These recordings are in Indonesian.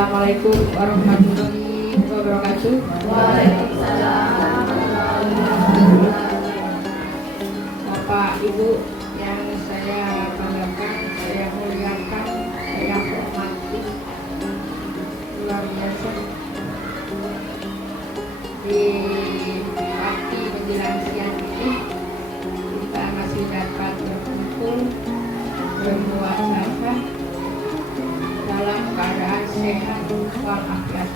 Assalamualaikum warahmatullahi wabarakatuh. Waalaikumsalam. Bapak Ibu yang saya banggakan, saya muliakan, saya hormati, luar biasa. Di pagi menjelang siang ini kita masih dapat berkumpul bermuasabah dalam keadaan sehat walafiat.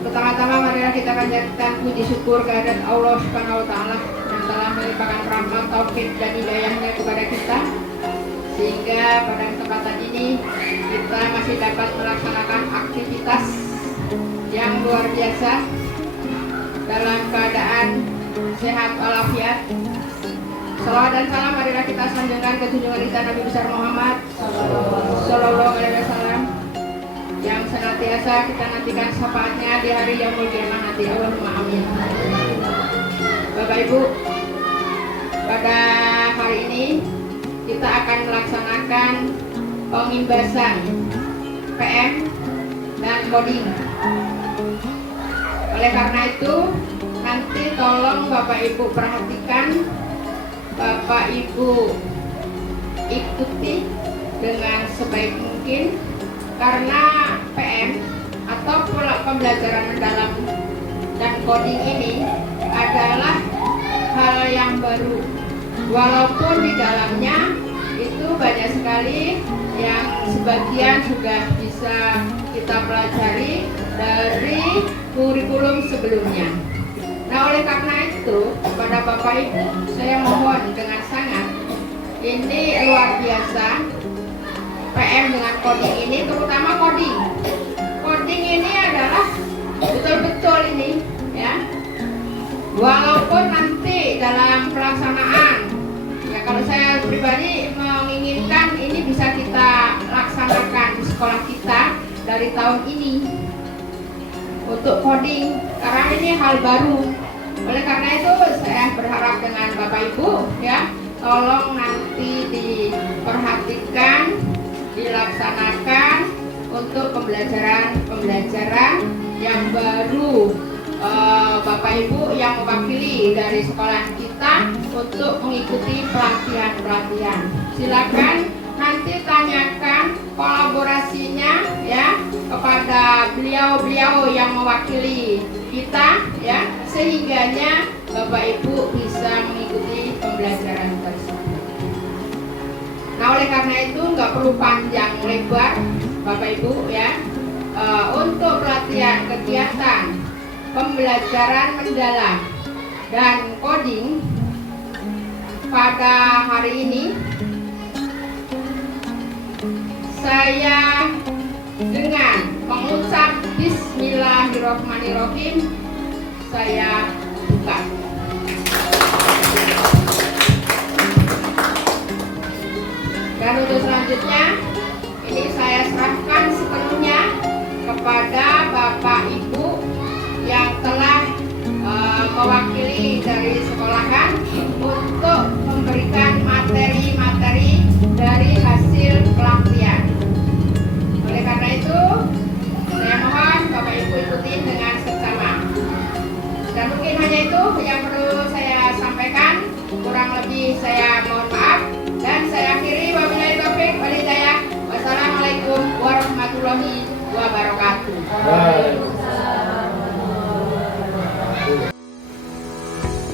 Pertama-tama marilah kita panjatkan puji syukur kehadirat Allah Subhanahu wa taala yang telah melimpahkan rahmat, taufik dan hidayahnya kepada kita, sehingga pada kesempatan ini kita masih dapat melaksanakan aktivitas yang luar biasa dalam keadaan sehat walafiat. Salawat dan salam marilah kita sanjungkan ke junjungan kita Nabi besar Muhammad Sallallahu Alaihi Wasallam yang senantiasa kita nantikan syafaatnya di hari yang mulia nanti. Allahumma amin. Bapak Ibu, pada hari ini kita akan melaksanakan pengimbasan PM dan coding. Oleh karena itu, nanti tolong Bapak Ibu perhatikan, Bapak Ibu ikuti dengan sebaik mungkin, karena PM atau pembelajaran mendalam dan coding ini adalah hal yang baru. Walaupun di dalamnya itu banyak sekali yang sebagian sudah bisa kita pelajari dari kurikulum sebelumnya. Nah, oleh karena itu kepada Bapak Ibu saya mohon dengan sangat, ini luar biasa PM dengan coding ini, terutama coding. Coding ini adalah betul-betul ini ya. Walaupun nanti dalam pelaksanaan ya, kalau saya pribadi menginginkan ini bisa kita laksanakan di sekolah kita dari tahun ini untuk coding, karena ini hal baru. Oleh karena itu saya berharap dengan Bapak Ibu ya, tolong nanti diperhatikan, dilaksanakan untuk pembelajaran yang baru. Bapak Ibu yang mewakili dari sekolah kita untuk mengikuti pelatihan. Silakan nanti tanyakan kolaborasinya ya kepada beliau-beliau yang mewakili kita ya, sehingganya Bapak Ibu bisa mengikuti pembelajaran tersebut. Nah, oleh karena itu nggak perlu panjang lebar Bapak Ibu ya, untuk pelatihan kegiatan pembelajaran mendalam dan coding pada hari ini saya dengan mengucap Bismillahirrahmanirrahim saya buka. Dan untuk selanjutnya ini saya serahkan sepenuhnya kepada Bapak Ibu yang telah mewakili dari sekolahan untuk memberikan materi-materi dari hasil pelatihan. Oleh karena itu saya mohon Bapak Ibu ikutin dengan seksama. Dan mungkin hanya itu yang perlu saya sampaikan, kurang lebih saya mohon maaf, dan saya akhiri wabillahi taufiq wal hidayah. Wassalamualaikum warahmatullahi wabarakatuh.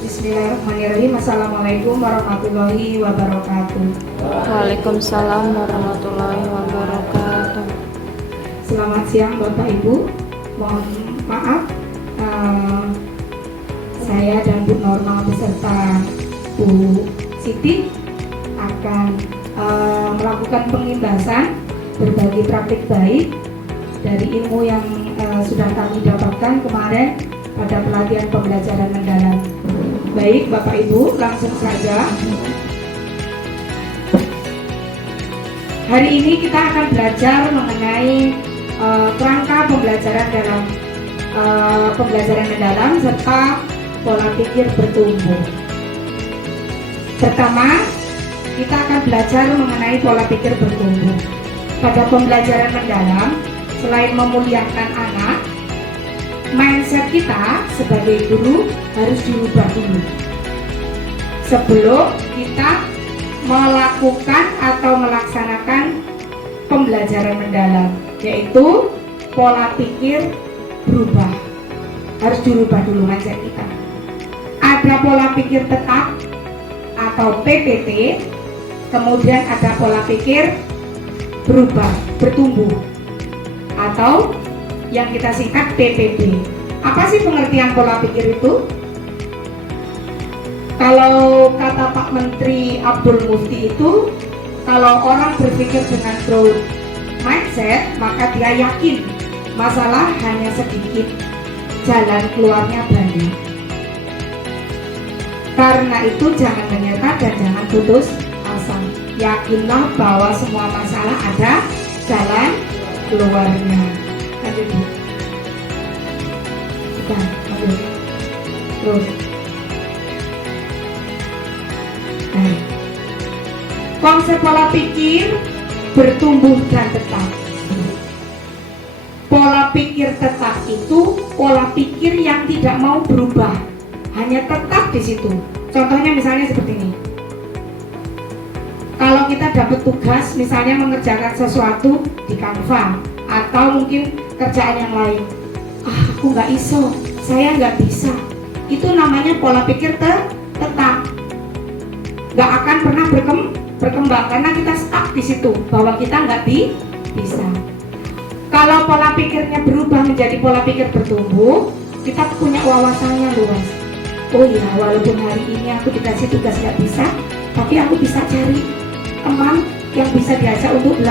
Bismillahirrahmanirrahim. Assalamualaikum warahmatullahi wabarakatuh. Waalaikumsalam warahmatullahi wabarakatuh. Selamat siang Bapak Ibu. Mohon maaf, saya dan Bu Norma beserta Bu Siti akan melakukan pengimbasan berbagi praktik baik dari ilmu yang sudah kami dapatkan kemarin pada pelatihan pembelajaran mendalam. Baik Bapak Ibu, langsung saja. Hari ini kita akan belajar mengenai kerangka pembelajaran dalam pembelajaran mendalam serta pola pikir bertumbuh. Pertama, kita akan belajar mengenai pola pikir bertumbuh. Pada pembelajaran mendalam, selain memuliakan anak, mindset kita sebagai guru harus dirubah dulu sebelum kita melakukan atau melaksanakan pembelajaran mendalam, yaitu pola pikir berubah. Harus dirubah dulu mindset kita. Ada pola pikir tetap atau PPT, kemudian ada pola pikir berubah, bertumbuh, atau yang kita singkat PPB. Apa sih pengertian pola pikir itu? Kalau kata Pak Menteri Abdul Mufti itu, kalau orang berpikir dengan growth mindset, maka dia yakin masalah hanya sedikit, jalan keluarnya banyak. Karena itu jangan menyerah dan jangan putus asa. Yakinlah bahwa semua masalah ada jalan keluarnya. Lanjut Bu. Kita lanjut. Terus. Nah, konsep pola pikir bertumbuh dan tetap. Pola pikir tetap itu pola pikir yang tidak mau berubah, hanya tetap di situ. Contohnya misalnya seperti ini. Kalau kita dapat tugas, misalnya mengerjakan sesuatu di Canva atau mungkin kerjaan yang lain, aku nggak iso, saya nggak bisa. Itu namanya pola pikir tetap. Nggak akan pernah berkembang karena kita stuck di situ bahwa kita nggak bisa. Kalau pola pikirnya berubah menjadi pola pikir bertumbuh, kita punya wawasannya luas. Oh iya, walaupun hari ini aku dikasih tugas nggak bisa, tapi aku bisa cari teman yang bisa diajak untuk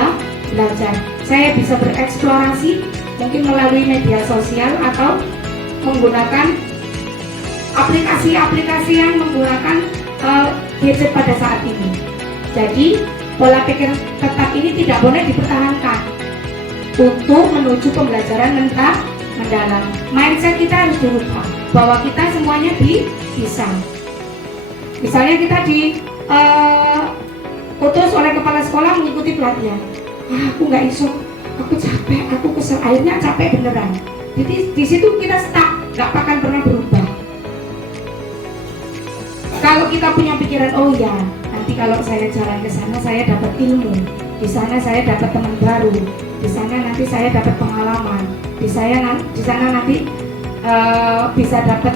belajar. Saya bisa bereksplorasi mungkin melalui media sosial atau menggunakan aplikasi-aplikasi yang menggunakan gadget pada saat ini. Jadi pola pikir tetap ini tidak boleh dipertahankan untuk menuju pembelajaran mendalam. Mindset kita harus dirubah bahwa kita semuanya bisa. Misalnya kita diutus oleh kepala sekolah mengikuti pelatihan. Aku nggak iso, aku capek, aku kesel, akhirnya capek beneran. Jadi di situ kita stuck, nggak akan pernah berubah. Kalau kita punya pikiran, oh ya, nanti kalau saya jalan ke sana saya dapat ilmu, di sana saya dapat teman baru, di sana nanti saya dapat pengalaman, di sana nanti bisa dapat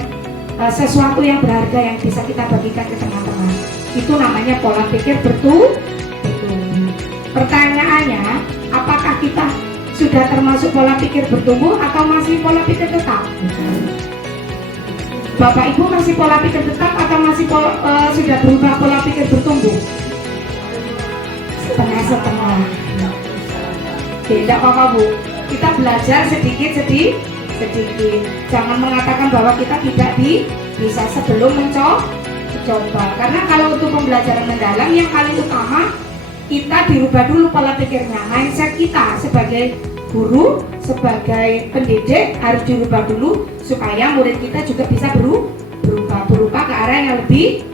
sesuatu yang berharga yang bisa kita bagikan ke teman-teman. Itu namanya pola pikir bertumbuh. Pertanyaannya, apakah kita sudah termasuk pola pikir bertumbuh atau masih pola pikir tetap? Bapak Ibu masih pola pikir tetap atau masih sudah berubah pola pikir bertumbuh? Setengah-setengah. Tidak apa-apa Bu, kita belajar sedikit. Jangan mengatakan bahwa kita tidak bisa sebelum mencoba. Karena kalau untuk pembelajaran mendalam yang paling utama, kita dirubah dulu pola pikirnya. Mindset kita sebagai guru, sebagai pendidik harus dirubah dulu supaya murid kita juga bisa berubah ke arah yang lebih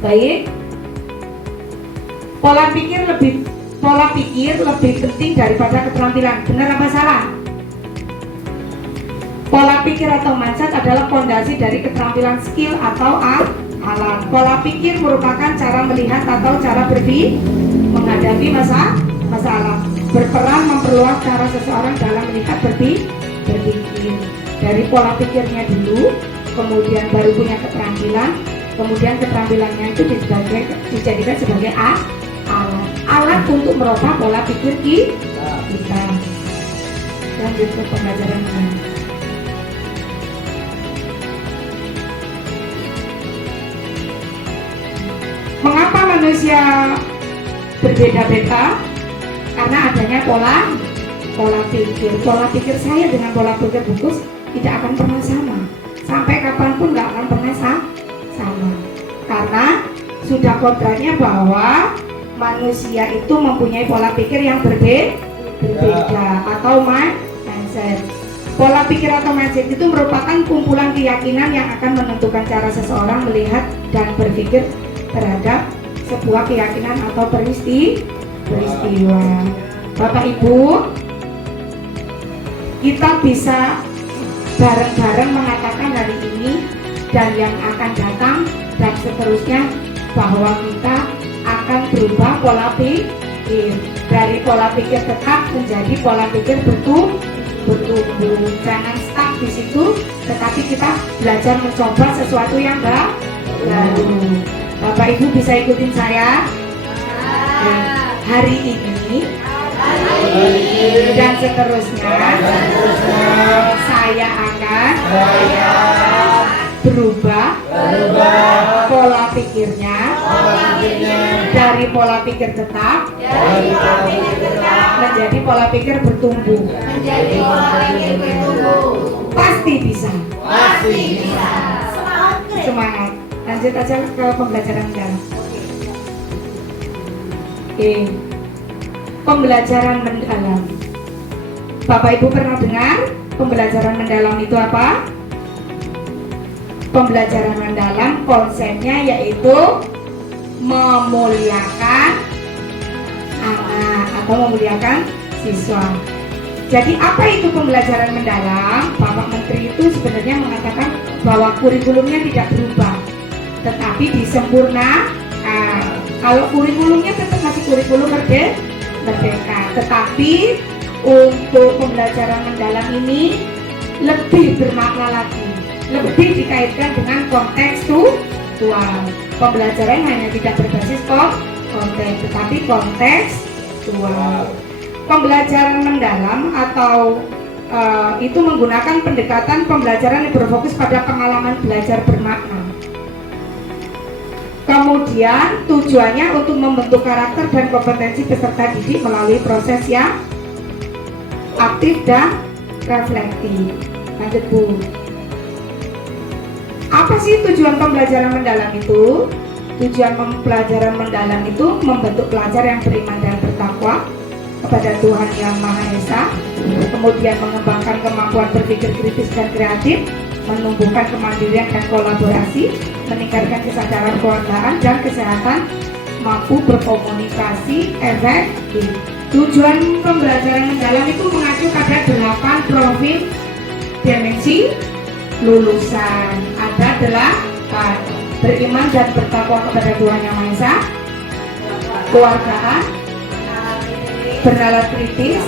baik. Pola pikir lebih penting daripada keterampilan. Benar apa salah? Pola pikir atau mindset adalah fondasi dari keterampilan skill atau alat. Pola pikir merupakan cara melihat atau cara menghadapi masalah. Berperan memperluas cara seseorang dalam melihat berpikir. Dari pola pikirnya dulu, kemudian baru punya keterampilan, kemudian keterampilannya itu dijadikan sebagai alat untuk merubah pola pikir kita. Lanjut ke pembelajaran ini. Mengapa manusia berbeda-beda? Karena adanya pola pikir. Pola pikir saya dengan pola pikir Bungkus tidak akan pernah sama. Sampai kapanpun nggak akan pernah sama. Karena sudah kodratnya bahwa manusia itu mempunyai pola pikir yang berbeda atau mindset. Pola pikir atau mindset itu merupakan kumpulan keyakinan yang akan menentukan cara seseorang melihat dan berpikir terhadap sebuah keyakinan atau peristiwa. Bapak Ibu, kita bisa bareng-bareng mengatakan hari ini dan yang akan datang dan seterusnya bahwa kita akan berubah pola pikir dari pola pikir tetap menjadi pola pikir bertumbuh. Jangan stuck di situ, tetapi kita belajar mencoba sesuatu yang baru. Bapak Ibu bisa ikutin saya. Hari ini dan seterusnya saya akan berubah pola pikirnya dari pola pikir tetap menjadi pola pikir bertumbuh. Pasti bisa. Semangat. Lanjut aja ke pembelajaran mendalam. Pembelajaran mendalam. Bapak Ibu pernah dengar pembelajaran mendalam itu apa? Pembelajaran mendalam konsepnya yaitu memuliakan anak atau memuliakan siswa. Jadi apa itu pembelajaran mendalam? Bapak Menteri itu sebenarnya mengatakan bahwa kurikulumnya tidak berubah, tetapi disempurnakan. Kalau kurikulumnya tetap masih kurikulum merdeka, tetapi untuk pembelajaran mendalam ini lebih bermakna lagi, lebih dikaitkan dengan kontekstual. Pembelajaran hanya tidak berbasis konteks, tetapi kontekstual. Pembelajaran mendalam atau itu menggunakan pendekatan pembelajaran yang berfokus pada pengalaman belajar bermakna. Kemudian tujuannya untuk membentuk karakter dan kompetensi peserta didik melalui proses yang aktif dan reflektif. Lanjut Bu. Apa sih tujuan pembelajaran mendalam itu? Tujuan pembelajaran mendalam itu membentuk pelajar yang beriman dan bertakwa kepada Tuhan Yang Maha Esa, kemudian mengembangkan kemampuan berpikir kritis dan kreatif, menumbuhkan kemandirian dan kolaborasi, meningkatkan kesadaran kewargaan dan kesehatan, mampu berkomunikasi efektif. Tujuan pembelajaran mendalam itu mengacu pada 8 profil dimensi lulusan. Ada 8: beriman dan bertakwa kepada Tuhan Yang Maha Esa, kewargaan, bernalar kritis,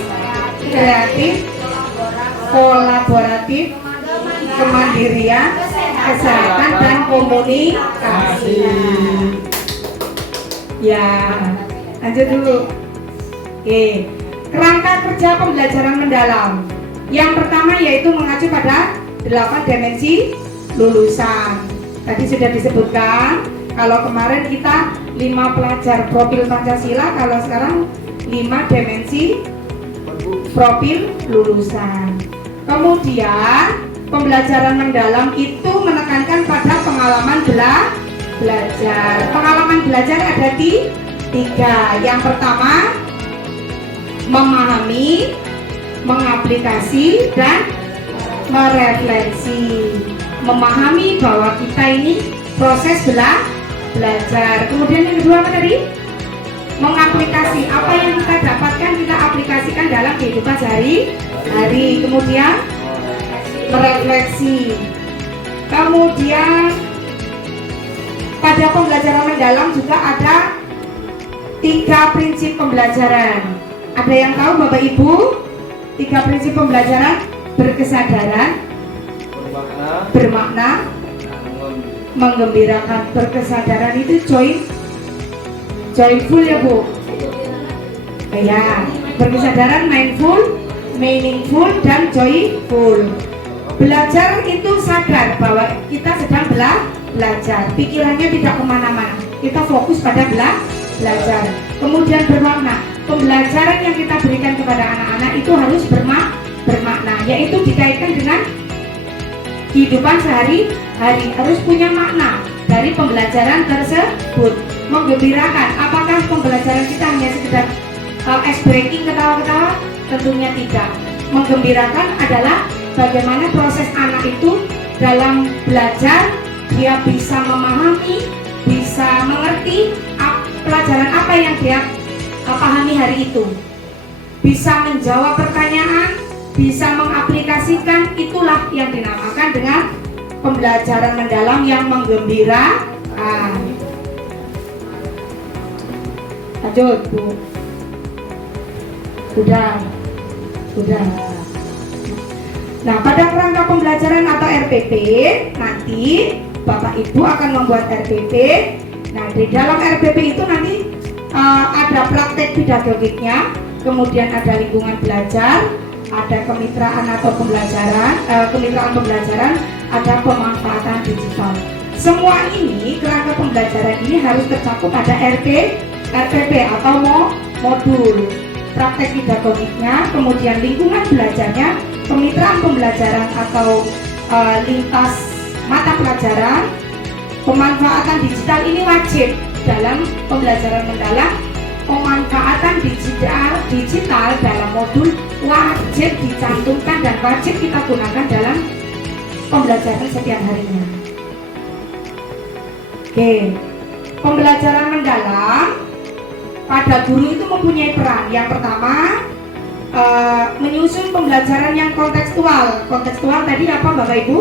kreatif, kolaboratif, kemandirian, kesehatan dan komunikasi. Ya, lanjut dulu. Oke, kerangka kerja pembelajaran mendalam. Yang pertama yaitu mengacu pada 8 dimensi lulusan. Tadi sudah disebutkan, kalau kemarin kita 5 pelajar profil Pancasila, kalau sekarang 5 dimensi profil lulusan. Kemudian pembelajaran mendalam itu menekankan pada pengalaman belajar. Pengalaman belajar ada 3. Yang pertama, memahami, mengaplikasi, dan merefleksi. Memahami bahwa kita ini proses belajar. Kemudian yang kedua apa tadi? Mengaplikasi apa yang kita dapatkan, kita aplikasikan dalam kehidupan sehari-hari. Kemudian merefleksi. Kemudian pada pembelajaran mendalam juga ada 3 prinsip pembelajaran. Ada yang tahu Bapak Ibu? 3 prinsip pembelajaran: berkesadaran, bermakna, menggembirakan. Berkesadaran itu joyful ya Bu? Ya, berkesadaran, mindful, meaningful, dan joyful. Belajar itu sadar bahwa kita sedang belajar, pikirannya tidak kemana-mana, kita fokus pada belajar. Kemudian bermakna, pembelajaran yang kita berikan kepada anak-anak itu harus bermakna, yaitu dikaitkan dengan kehidupan sehari-hari, harus punya makna dari pembelajaran tersebut. Menggembirakan, apakah pembelajaran kita hanya sekedar ice breaking, ketawa-ketawa? Tentunya tidak. Menggembirakan adalah bagaimana proses anak itu dalam belajar, dia bisa memahami, bisa mengerti pelajaran apa yang dia pahami hari itu, bisa menjawab pertanyaan, bisa mengaplikasikan. Itulah yang dinamakan dengan pembelajaran mendalam yang menggembirakan. Lanjut, Bu. Sudah. Nah, pada kerangka pembelajaran atau RPP, nanti Bapak Ibu akan membuat RPP. Nah, di dalam RPP itu nanti ada praktek pedagogiknya, kemudian ada lingkungan belajar, ada kemitraan atau kemitraan pembelajaran, ada pemanfaatan digital. Semua ini, kerangka pembelajaran ini harus tercakup pada RPP atau modul. Praktek pedagogiknya, kemudian lingkungan belajarnya, kemitraan pembelajaran atau lintas mata pelajaran, pemanfaatan digital ini wajib dalam pembelajaran mendalam. Pemanfaatan digital dalam modul wajib dicantumkan dan wajib kita gunakan dalam pembelajaran setiap harinya. Oke, pembelajaran mendalam pada guru itu mempunyai peran. Yang pertama, menyusun pembelajaran yang kontekstual. Kontekstual tadi apa Bapak Ibu?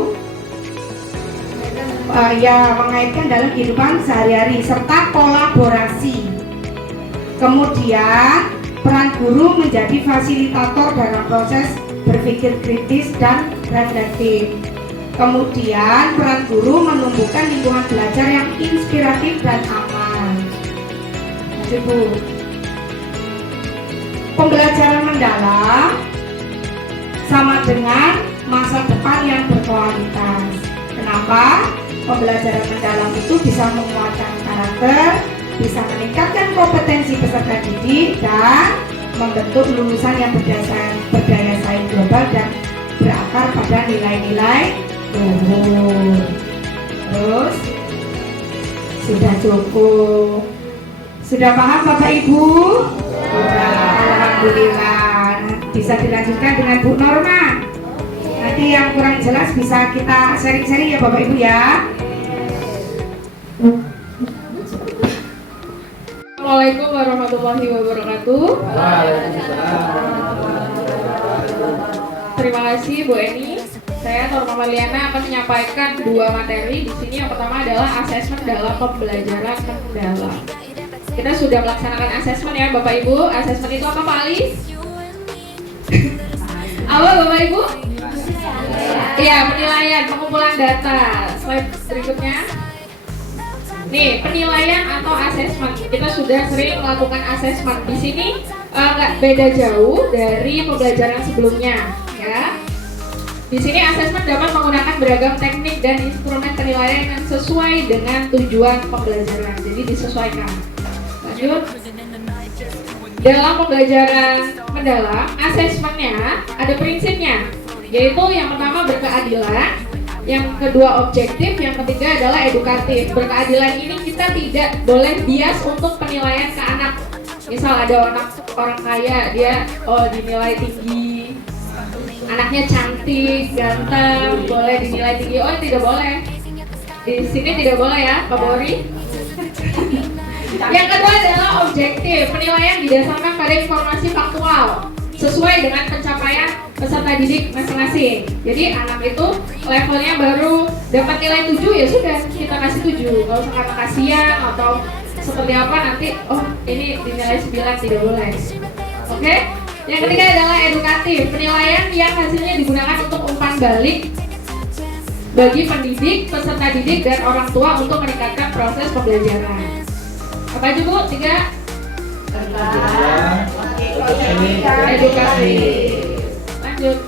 Ya, mengaitkan dalam kehidupan sehari-hari serta kolaborasi. Kemudian peran guru menjadi fasilitator dalam proses berpikir kritis dan reflektif. Kemudian peran guru menumbuhkan lingkungan belajar yang inspiratif dan aman. Bu. Pembelajaran mendalam sama dengan masa depan yang berkualitas. Kenapa? Pembelajaran mendalam itu bisa menguatkan karakter, bisa meningkatkan kompetensi peserta didik, dan membentuk lulusan yang berdaya saing global dan berakar pada nilai-nilai luhur. Terus sudah cukup. Sudah paham Bapak Ibu? Sudah. Alhamdulillah. Bisa dilanjutkan dengan Bu Norma. Nanti yang kurang jelas bisa kita sharing-sharing ya Bapak Ibu ya. Assalamualaikum warahmatullahi wabarakatuh. Terima kasih Bu Eni. Saya Norma Marliana akan menyampaikan dua materi di sini. Yang pertama adalah asesmen dalam pembelajaran mendalam. Kita sudah melaksanakan asesmen ya Bapak Ibu. Asesmen itu apa Pak Alis? Apa Bapak Ibu? Iya, penilaian, pengumpulan data. Slide berikutnya. Nih, penilaian atau asesmen. Kita sudah sering melakukan asesmen. Di sini nggak beda jauh dari pembelajaran sebelumnya, ya. Di sini asesmen dapat menggunakan beragam teknik dan instrumen penilaian yang sesuai dengan tujuan pembelajaran. Jadi disesuaikan. Lanjut. Dalam pembelajaran mendalam, asesmennya ada prinsipnya, yaitu yang pertama berkeadilan, yang kedua objektif, yang ketiga adalah edukatif. Berkeadilan ini kita tidak boleh bias untuk penilaian ke anak. Misal ada orang kaya, dia dinilai tinggi, anaknya cantik, ganteng, boleh dinilai tinggi. Oh, tidak boleh. Di sini tidak boleh ya, Pak Bori. Yang kedua adalah objektif. Penilaian didasarkan pada informasi faktual sesuai dengan pencapaian peserta didik masing-masing. Jadi anak itu levelnya baru dapat nilai 7, ya sudah kita kasih 7. Nggak usah karena kasihan atau seperti apa nanti, oh ini dinilai 9, tidak boleh. Oke? Yang ketiga adalah edukatif. Penilaian yang hasilnya digunakan untuk umpan balik bagi pendidik, peserta didik, dan orang tua untuk meningkatkan proses pembelajaran. Apa aja Bu? 3. Edukasi. Lanjut.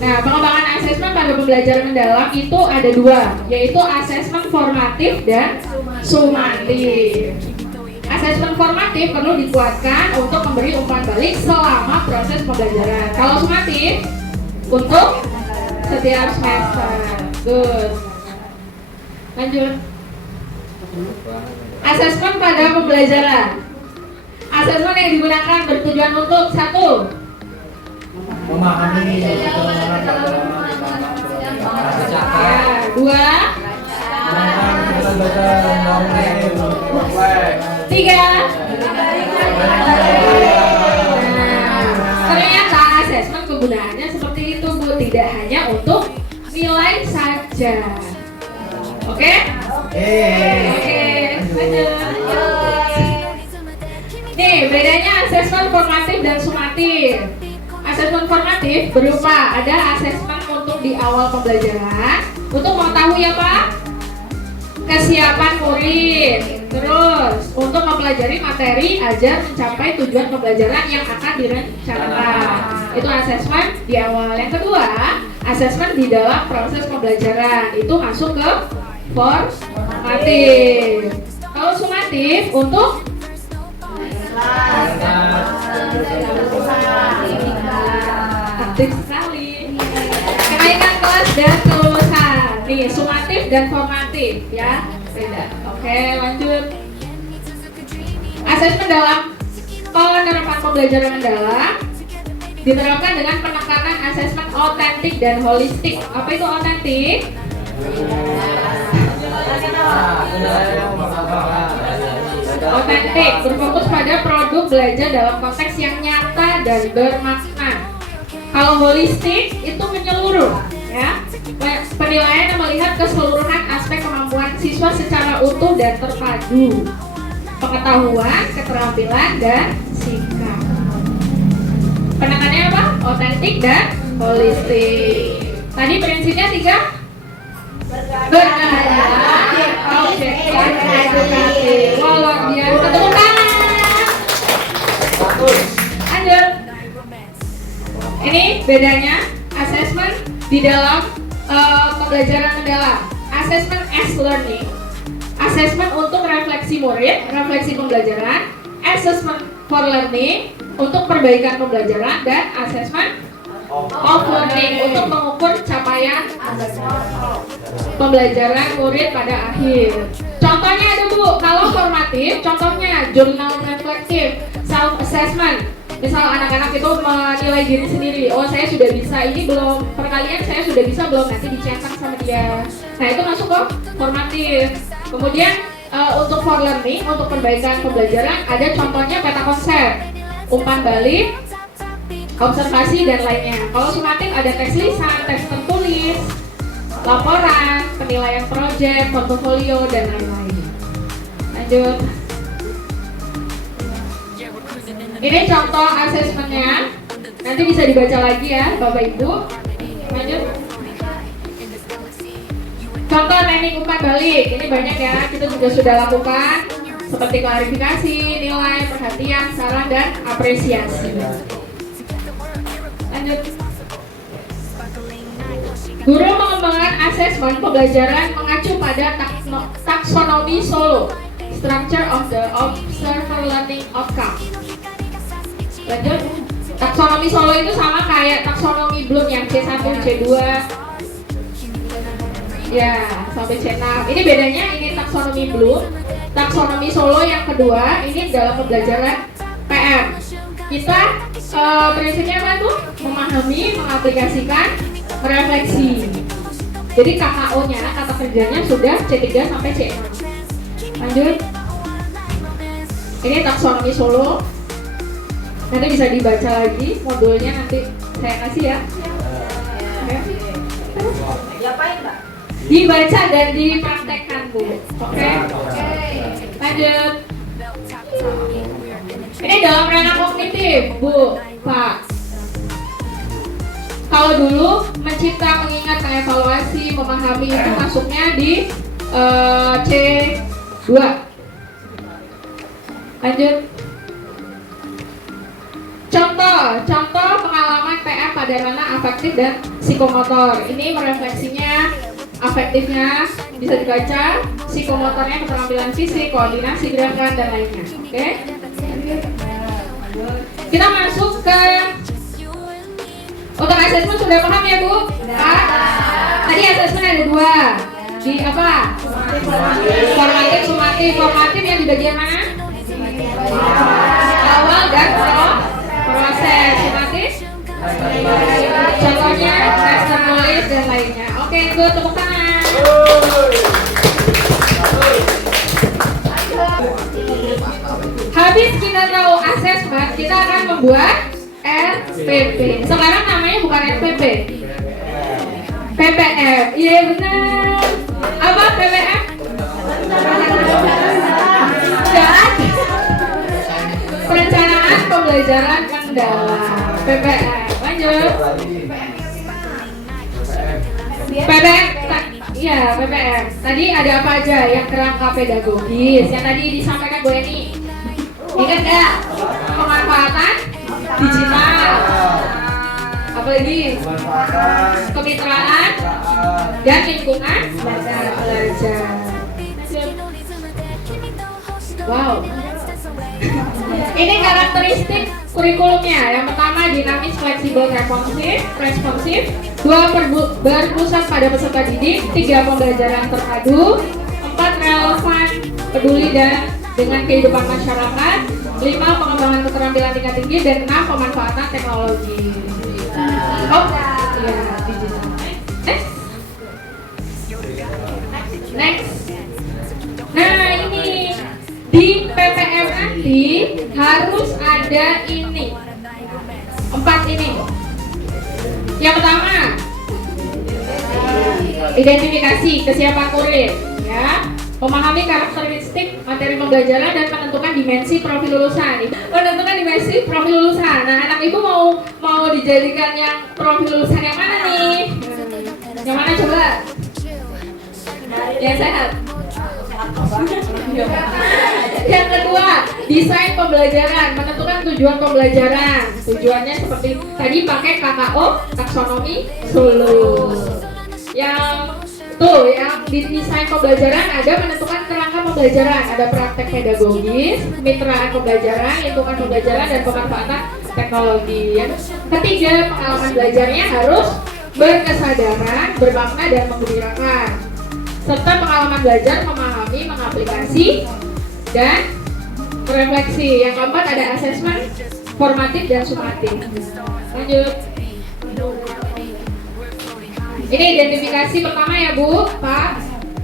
Nah, pengembangan asesmen pada pembelajaran mendalam itu ada 2, yaitu asesmen formatif dan sumatif. Asesmen formatif perlu dikuatkan untuk memberi umpan balik selama proses pembelajaran. Kalau sumatif untuk setiap semester. Good. Lanjut. Asesmen pada pembelajaran. Asesmen yang digunakan bertujuan untuk 1. Memahami 2. Tiga. Ternyata asesmen kegunaannya seperti itu Bu, tidak hanya untuk nilai saja. Oke? Oke, lanjut. Nih, bedanya asesmen formatif dan sumatif. Asesmen formatif berupa ada asesmen untuk di awal pembelajaran untuk mengetahui apa? Kesiapan murid. Terus untuk mempelajari materi ajar mencapai tujuan pembelajaran yang akan direncanakan. Itu asesmen di awal. Yang kedua, asesmen di dalam proses pembelajaran. Itu masuk ke formatif. Kalau sumatif untuk aktif sekali. Kenaikan kelas dan kelulusan. Nih, sumatif dan formatif ya. Beda. Oke, lanjut. Asesmen dalam penerapan pembelajaran mendalam diterapkan dengan penekanan asesmen otentik dan holistik. Apa itu otentik? Otentik berfokus pada produk belajar dalam konteks yang nyata dan bermakna. Kalau holistik itu menyeluruh, ya. Penilaian yang melihat keseluruhan aspek kemampuan siswa secara utuh dan terpadu. Pengetahuan, keterampilan, dan sikap. Penekanannya apa? Otentik dan holistik. Tadi prinsipnya 3. Bernada, objektif, edukatif. Wah, luar biasa. Tepuk tangan. Lanjut. Ini bedanya asesmen di dalam pembelajaran mendalam. Asesmen as learning, asesmen untuk refleksi murid, refleksi pembelajaran, assessment for learning untuk perbaikan pembelajaran, dan asesmen of learning untuk mengukur capaian pembelajaran murid pada akhir. Contohnya ada Bu, kalau formatif, contohnya jurnal reflektif, self assessment. Misal anak-anak itu menilai diri sendiri, oh saya sudah bisa, ini belum, perkalian saya sudah bisa belum, nanti dicetak sama dia. Nah itu masuk ke formatif. Kemudian untuk for learning, untuk perbaikan pembelajaran, ada contohnya peta konsep, umpan balik, observasi, dan lainnya. Kalau sumatif ada teks lisan, teks tertulis, laporan, penilaian proyek, portofolio, dan lain-lain. Lanjut. Ini contoh asesmennya, nanti bisa dibaca lagi ya Bapak Ibu. Lanjut. Contoh teknik umpan balik, ini banyak ya, kita juga sudah lakukan, seperti klarifikasi, nilai, perhatian, saran, dan apresiasi. Lanjut. Guru mengembangkan asesmen pembelajaran mengacu pada taksonomi Solo, Structure of the Observer Learning Outcome. Lanjut. Taksonomi Solo itu sama kayak taksonomi Bloom yang C1, C2, ya sampai C6. Ini bedanya, ini taksonomi Bloom, taksonomi Solo yang kedua, ini dalam pembelajaran PM. Kita prinsipnya apa tuh? Memahami, mengaplikasikan, merefleksi. Jadi KKO-nya, kata kerjanya sudah C3 sampai C6. Lanjut. Ini taksonomi Solo. Nanti bisa dibaca lagi modulnya, nanti saya kasih ya. Diapain, Mbak? Dibaca dan dipraktekkan Bu. Oke. Lanjut. Ini dalam ranah kognitif Bu, Pak. Kalau dulu mencipta, mengingat, mengevaluasi, memahami itu masuknya di C2. Lanjut. Contoh pengalaman PM pada ranah afektif dan psikomotor. Ini merefleksinya, afektifnya bisa dibaca, psikomotornya keterampilan fisik, koordinasi gerakan, dan lainnya. Oke? Kita masuk ke untuk asesmen, sudah paham ya Bu? Tadi asesmen ada 2. Di apa? Formatif, sumatif. Formatif yang di bagian mana? Awal dan proses. Sumatif contohnya teks tertulis dan lainnya. Oke, good, tepuk tangan. Habis kita tahu assessment, kita akan membuat RPP. Sekarang namanya bukan RPP, PPM. Iya benar. Apa PPM? Perencanaan pembelajaran mendalam. PPM. Lanjut. PPM. Iya, PPM. Tadi ada apa aja? Yang kerangka pedagogis. Yang tadi disampaikan Bu Eni. Ingat nggak? Pemanfaatan digital. Apalagi? Kemitraan dan lingkungan belajar. Wow. Ini karakteristik kurikulumnya. Yang pertama dinamis, fleksibel, responsif. 2 berpusat pada peserta didik. 3 pembelajaran terpadu. 4 relevan, peduli dan dengan kehidupan masyarakat. 5 pengembangan keterampilan tingkat tinggi dan 6 pemanfaatan teknologi. Oh, ya digital. Next. Nah ini di PPM nanti harus ada ini 4 ini. Yang pertama identifikasi kesiapan murid, ya. Memahami karakteristik materi pembelajaran dan menentukan dimensi profil lulusan. Menentukan dimensi profil lulusan. Nah, anak ibu mau dijadikan yang profil lulusan yang mana nih? Yang mana coba? Yang sehat. Yang kedua, desain pembelajaran, menentukan tujuan pembelajaran. Tujuannya seperti tadi pakai KKO, taksonomi Solo. Yang di desain pembelajaran ada menentukan kerangka pembelajaran, ada praktek pedagogis, kemitraan pembelajaran, lingkungan pembelajaran, dan pemanfaatan teknologi. Yang ketiga, pengalaman belajarnya harus berkesadaran, bermakna, dan menggembirakan. Serta pengalaman belajar memahami, mengaplikasi, dan refleksi. Yang keempat ada asesmen formatif dan sumatif. Lanjut. Ini identifikasi pertama ya Bu, Pak.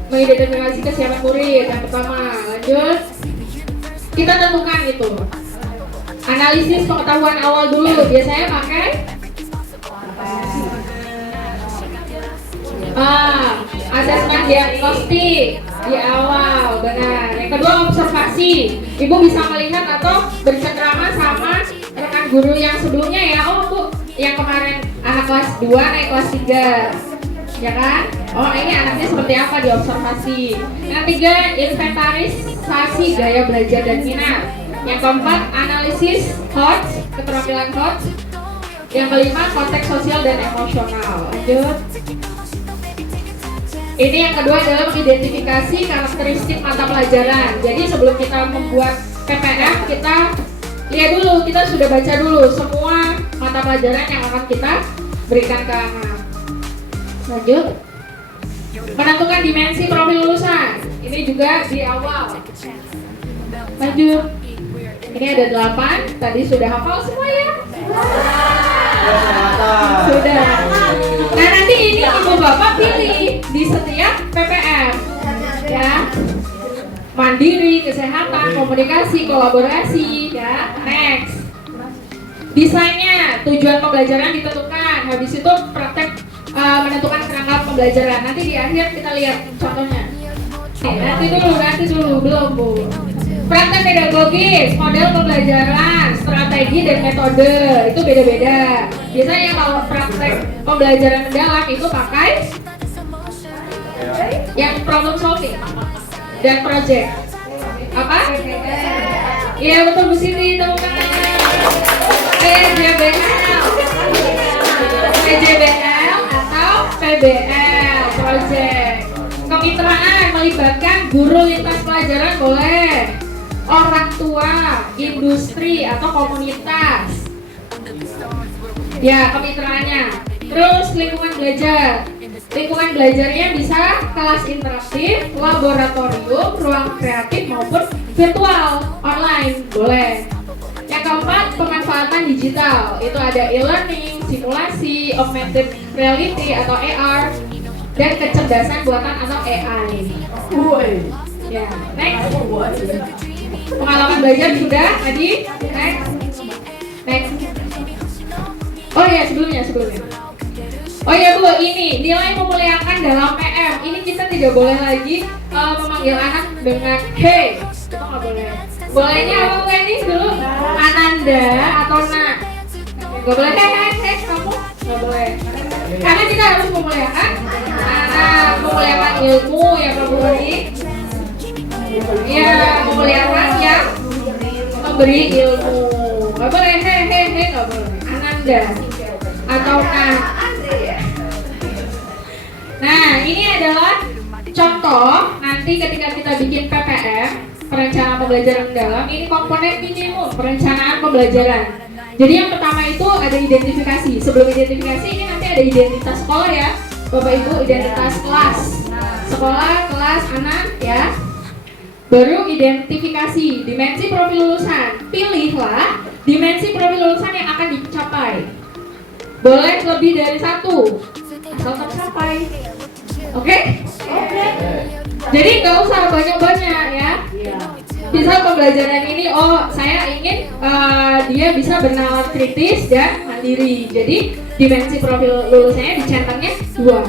Mengidentifikasi kesiapan murid yang pertama. Lanjut. Kita tentukan itu. Analisis pengetahuan awal dulu. Biasanya pakai asesmen diagnostik di awal, benar. Yang kedua observasi. Ibu bisa melihat atau bercengkrama sama rekan guru yang sebelumnya ya. Oh Bu, yang kemarin anak kelas 2 naik kelas 3. Ya kan? Oh ini anaknya seperti apa diobservasi. Yang ketiga inventarisasi gaya belajar dan minat. Yang keempat analisis coach, keterampilan coach. Yang kelima konteks sosial dan emosional. Lanjut. Ini yang kedua adalah mengidentifikasi karakteristik mata pelajaran. Jadi sebelum kita membuat PPM kita lihat dulu, kita sudah baca dulu semua mata pelajaran yang akan kita berikan ke anak. Lanjut. Menentukan dimensi profil lulusan. Ini juga di awal. Lanjut. Ini ada 8. Tadi sudah hafal semua ya? Sudah. Nah nanti ini ibu bapak pilih di setiap PPM. Ya. Mandiri, kesehatan, komunikasi, kolaborasi. Ya. Next. Desainnya, tujuan pembelajaran ditentukan. Habis itu praktek menentukan kerangka pembelajaran. Nanti di akhir kita lihat contohnya. Nanti dulu, belum Bu. Praktek pedagogis, model pembelajaran, strategi dan metode itu beda-beda. Biasanya kalau praktek pembelajaran mendalam itu pakai yang problem solving dan project. Apa? Iya betul Bu Siti, temukan. PJBL atau PBL project. Kemitraan melibatkan guru lintas pelajaran boleh, orang tua, industri atau komunitas. Ya kemitraannya. Terus lingkungan belajar. Lingkungan belajarnya bisa kelas interaktif, laboratorium, ruang kreatif maupun virtual, online boleh. Yang keempat, pemanfaatan digital. Itu ada e-learning, simulasi, augmented reality atau AR, dan kecerdasan buatan atau AI. Ya, next. Pengalaman belajar sudah tadi. Next. Oh ya, sebelumnya. Oh ya Bu, ini nilai memuliakan dalam PM. Ini kita tidak boleh lagi memanggil anak dengan hey. Itu nggak boleh. Bolehnya apa Bu ini dulu? Ananda atau Nak. Nggak boleh hey kamu. Nggak boleh. Karena kita harus memuliakan anak, memuliakan ilmu ya Pak Bu Adi. Ya, memuliakan yang memberi ilmu. Nggak boleh hey nggak boleh. Ananda atau Nak. Nah, ini adalah contoh nanti ketika kita bikin PPM, perencanaan pembelajaran mendalam, ini komponen minimum perencanaan pembelajaran. Jadi yang pertama itu ada identifikasi. Sebelum identifikasi ini nanti ada identitas sekolah ya, Bapak Ibu, identitas kelas, sekolah, kelas, anak ya. Baru identifikasi, dimensi profil lulusan. Pilihlah dimensi profil lulusan yang akan dicapai. Boleh lebih dari satu atau tercapai. Oke? Jadi nggak usah banyak-banyak ya. Bisa pembelajaran ini, saya ingin dia bisa bernalar kritis dan mandiri. Jadi dimensi profil lulusannya dicentangnya 2.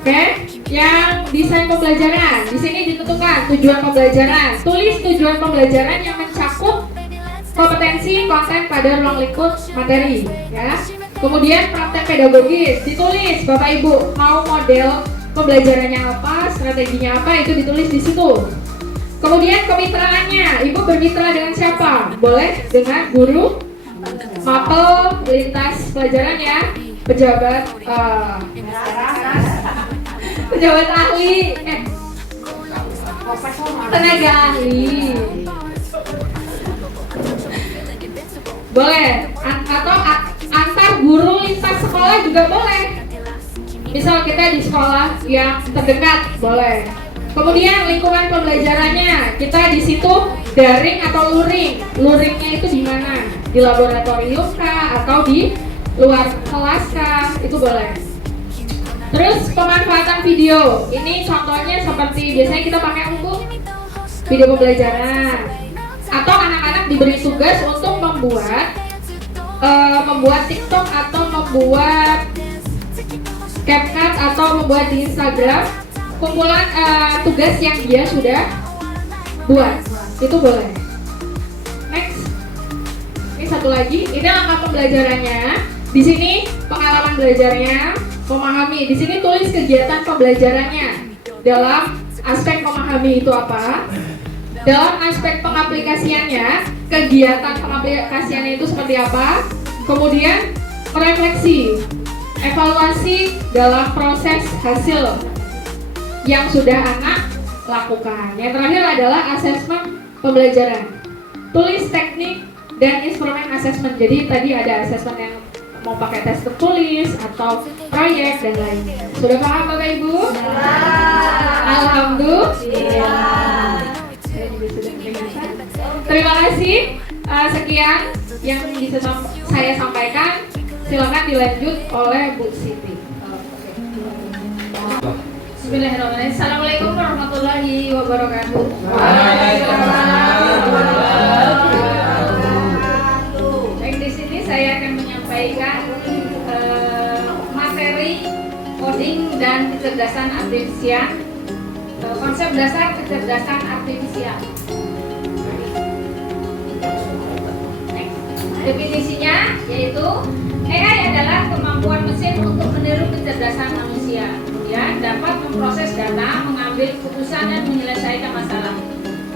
Oke? Yang desain pembelajaran, di sini ditentukan tujuan pembelajaran. Tulis tujuan pembelajaran yang mencakup kompetensi konten pada ruang lingkup materi ya. Kemudian praktek pedagogis ditulis, Bapak Ibu mau model pembelajarannya apa, strateginya apa, itu ditulis di situ. Kemudian kemitraannya, Ibu bermitra dengan siapa? Boleh dengan guru, mapel, lintas pelajaran ya, pejabat pejabat ahli, tenaga ahli. Boleh, atau antar guru lintas sekolah juga boleh. Misal kita di sekolah yang terdekat, boleh. Kemudian lingkungan pembelajarannya, kita di situ daring atau luring. Luringnya itu di mana? Di laboratorium kah atau di luar kelas kah? Itu boleh. Terus pemanfaatan video. Ini contohnya seperti biasanya kita pakai untuk video pembelajaran. Atau anak-anak diberi tugas untuk membuat TikTok atau membuat CapCut atau membuat di Instagram kumpulan tugas yang dia sudah buat. Itu boleh. Next. Ini satu lagi. Ini langkah pembelajarannya. Di sini pengalaman belajarnya, memahami. Di sini tulis kegiatan pembelajarannya. Dalam aspek memahami itu apa? Dalam aspek pengaplikasiannya, kegiatan pengaplikasiannya itu seperti apa? Kemudian refleksi, evaluasi dalam proses hasil yang sudah anak lakukan. Yang terakhir adalah asesmen pembelajaran. Tulis teknik dan instrumen asesmen. Jadi tadi ada asesmen yang mau pakai tes tertulis atau proyek dan lainnya. Sudah paham Bapak Ibu? Alhamdulillah. Terima kasih. Sekian yang bisa saya sampaikan. Silakan dilanjut oleh Bu Siti. Bismillahirrahmanirrahim. Assalamualaikum warahmatullahi wabarakatuh. Baik, di sini saya akan menyampaikan materi coding dan kecerdasan artifisial. Konsep dasar kecerdasan artifisial. Definisinya yaitu AI adalah kemampuan mesin untuk meniru kecerdasan manusia, ya, dapat memproses data, mengambil keputusan dan menyelesaikan masalah.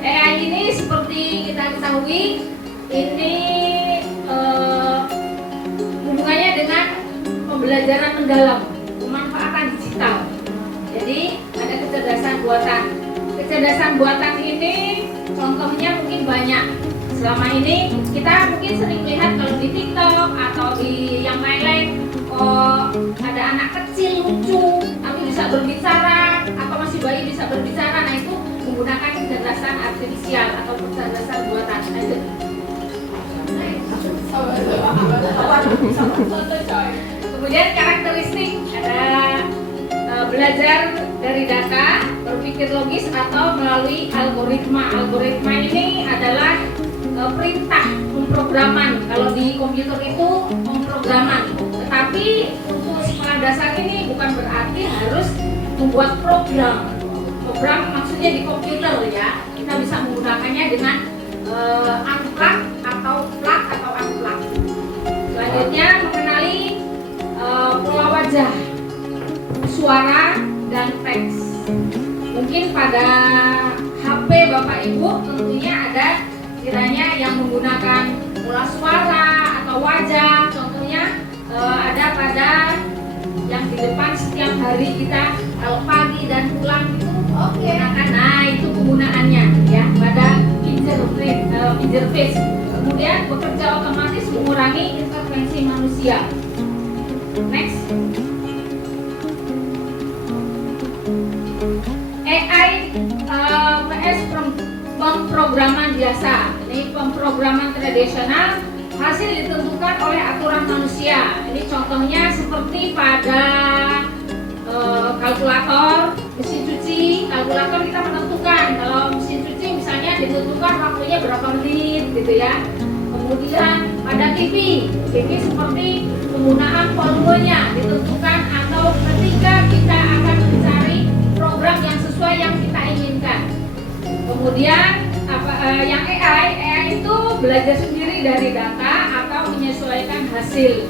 AI ini seperti kita ketahui ini hubungannya dengan pembelajaran mendalam, pemanfaatan digital. Jadi ada kecerdasan buatan. Kecerdasan buatan ini contohnya mungkin banyak. Selama ini kita mungkin sering lihat kalau di TikTok atau di yang lain-lain, ada anak kecil lucu tapi bisa berbicara atau masih bayi bisa berbicara. Nah itu menggunakan kecerdasan artifisial atau kecerdasan buatan. Kemudian karakteristik ada belajar dari data, berpikir logis atau melalui algoritma. Algoritma ini adalah perintah pemrograman. Kalau di komputer itu pemrograman. Tetapi untuk sekolah dasar ini bukan berarti harus membuat program. Program maksudnya di komputer ya. Kita bisa menggunakannya dengan unplug atau plug atau unplug. Selanjutnya mengenali pola wajah, suara dan teks. Mungkin pada HP Bapak Ibu tentunya ada kiranya yang menggunakan pola suara atau wajah. Contohnya ada pada yang di depan setiap hari kita kalau pagi dan pulang itu menggunakan, nah itu penggunaannya ya pada interface. Kemudian bekerja otomatis mengurangi intervensi manusia. Next. AI PS pemrograman biasa. Ini pemrograman tradisional, hasil ditentukan oleh aturan manusia. Ini contohnya seperti pada kalkulator, mesin cuci. Kalkulator kita menentukan, kalau mesin cuci misalnya ditentukan waktunya berapa menit gitu ya. Kemudian pada TV seperti penggunaan volumenya ditentukan, atau ketika kita akan mencari program yang sesuai yang kita inginkan. Kemudian yang AI itu belajar sendiri dari data atau menyesuaikan hasil.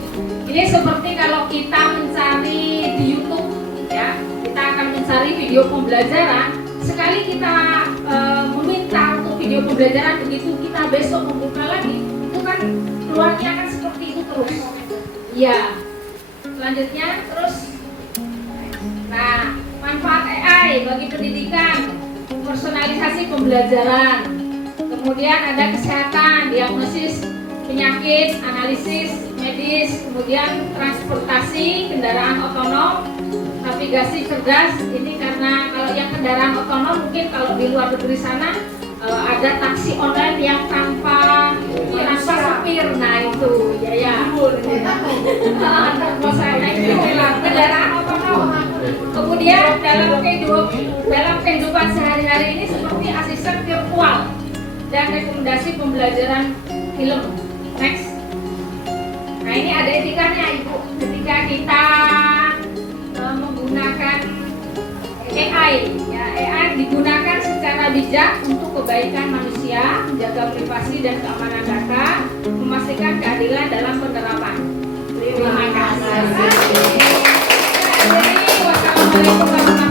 Ini seperti kalau kita mencari di YouTube ya, kita akan mencari video pembelajaran. Sekali kita meminta untuk video pembelajaran, begitu kita besok membuka lagi, itu kan keluarnya akan seperti itu terus. Ya. Selanjutnya terus. Nah, manfaat AI bagi pendidikan, personalisasi pembelajaran. Kemudian ada kesehatan, diagnosis penyakit, analisis medis, kemudian transportasi, kendaraan otonom, navigasi cerdas. Ini karena kalau yang kendaraan otonom mungkin kalau di luar negeri sana ada taksi online yang tanpa supir. Nah itu ya kendaraan otonom. Kemudian dalam kehidupan sehari-hari ini seperti asisten virtual dan rekomendasi pembelajaran film. Next. Nah ini ada etikanya Ibu. Ketika kita menggunakan AI, ya AI digunakan secara bijak untuk kebaikan manusia, menjaga privasi dan keamanan data, memastikan keadilan dalam penerapan. Terima kasih. Wassalamualaikum warahmatullahi wabarakatuh.